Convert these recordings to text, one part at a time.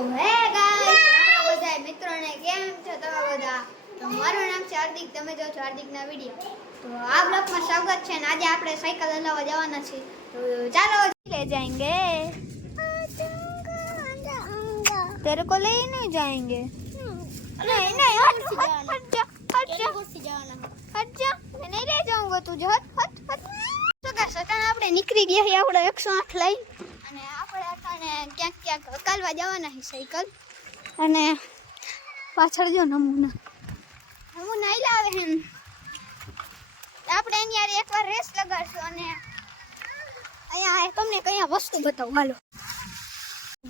હે ગાઈસ રામ બધા મિત્રોને કેમ છો તમે બધા? તો મારું નામ છે હાર્દિક, તમે જો છો હાર્દિકના વિડિયો. તો આ બ્લોગમાં સ્વાગત છે અને આજે આપણે સાયકલ હલાવવા જવાના છીએ. તો ચાલો ले जाएंगे, तेरे को ले नहीं जाएंगे. नहीं नहीं हट जा हट जा, मैं नहीं ले जाऊंगा तुझे. हट हट. તો ગાઈસ અત્યારે આપણે નીકળી ગયા છીએ આપણે 108 લઈ અને આપણે અત્યારે ક્યાંક ક્યાંક હકાલવા જવાના છે સાયકલ. અને પાછળ જો નમૂના લાવે છે. આપણે એની યાર એકવાર રેસ લગાડશું અને અહીંયા તમને કયા વસ્તુ બતાવું. હાલો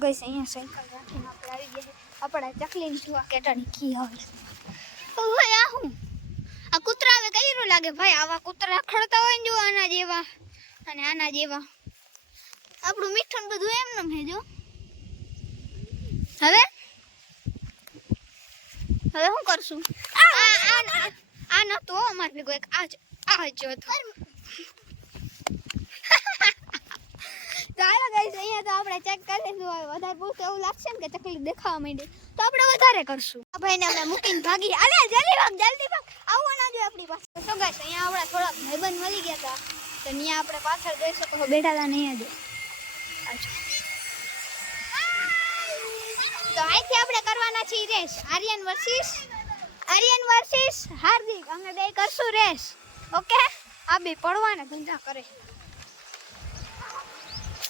ગાઈસ, અહીંયા સાયકલ રાખીને આપણે આવી ગયા છે. આપણા ચકલીની જોવા કેટાની કી આવે. ઓય આ હું આ કૂતરા હવે કઈરું લાગે ભાઈ. આવા કૂતરા ખડતા હોય ને જો આના જેવા અને આના જેવા. આપણું મીઠું બધું એમ નમ હે જો. હવે શું કરશું? આ નતો અમાર ભેગો એક આ જો તો. ચાલો ગાઈસ, અહીંયા તો આપણે ચેક કરી લઈશું. વધારે પૂછતું એવું લાગશે ને કે ચકલી દેખાવા માંડે તો આપણે વધારે કરશું. આ ભાઈને આપણે મૂકીને ભાગી. અલે જલ્દી ભાગ. આવું ના જોઈએ આપણી પાસે. તો ગાઈસ, અહીંયા આપણા થોડાક ભાઈબંધ મળી ગયા હતા. તો અહીંયા આપણે પાછળ જોઈ શકો છો બેઠા હતા ને અહીંયા તો અહીંથી આપણે કરવાના છીએ રેસ. આર્યન વર્સિસ હાર્દિક. અમે બે કરશું રેસ. ઓકે, આ બે પડવાના ધંધા કરે.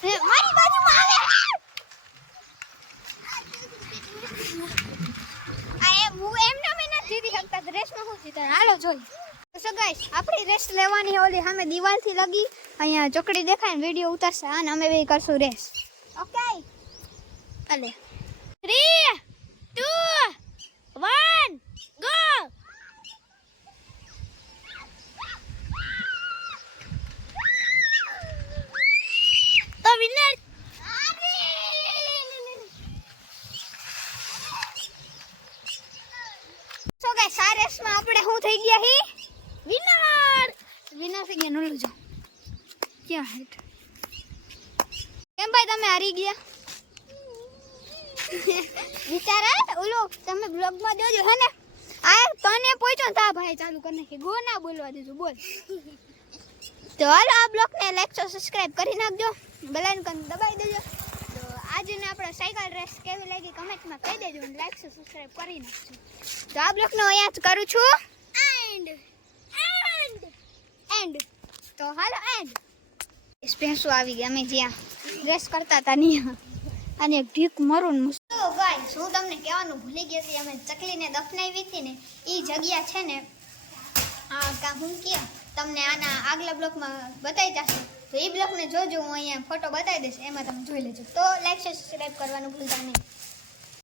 મારી બાજુમાં આવે. એમ ના મેં જીતી શકતા. રેસમાં શું જીતા? હાલો જોઈ. તો ગાઈસ, આપણી રેસ લેવાની ઓલી સામે દિવાલથી લગી અહીંયા ચોકડી દેખાય ને વિડીયો ઉતારશે અને અમે બે કરશું રેસ. ઓકે, અલે 3 2 1 ગો. તો વિનર સો ગાઈસ, આ રેસમાં આપણે શું થઈ ગયા હી? વિનર થઈ ગયા. નોલું જો ક્યાં હેટ. કેમ ભાઈ તમે હારી ગયા? વિચારા ઓલો તમે બ્લોગમાં જોજો હે ને. આ તને પૂછ્યો તા ભાઈ ચાલુ કરી નાખી. ગો ના બોલવા દીધું. બોલ. તો હાલો આ બ્લોગને લાઈક સબસ્ક્રાઇબ કરી નાખજો. બેલ આઇકન દબાવી દેજો. તો આજને આપણે સાયકલ રેસ કેવી લાગી કમેન્ટમાં કહી દેજો અને લાઈક સબસ્ક્રાઇબ કરી નાખજો. તો આ બ્લોગનો અહીંયા જ કરું છું એન્ડ. તો હાલો એન્ડ. સ્પેન્સો આવી ગયા અમે જ્યાં રેસ કરતા હતા ત્યાં. અને એક ઢીક મરું. તો ગાઈસ, હું તમને કહેવાનું ભૂલી ગઈ હતી. અમે ચકલીને દફનાવી હતી ને એ જગ્યા છે ને હું કે તમને આના આગલા બ્લોકમાં બતાવી જશે. તો એ બ્લોકને જોજો. હું અહીંયા ફોટો બતાવી દઈશ, એમાં તમે જોઈ લેજો. તો લાઈક સબસ્ક્રાઇબ કરવાનું ભૂલતા નહીં.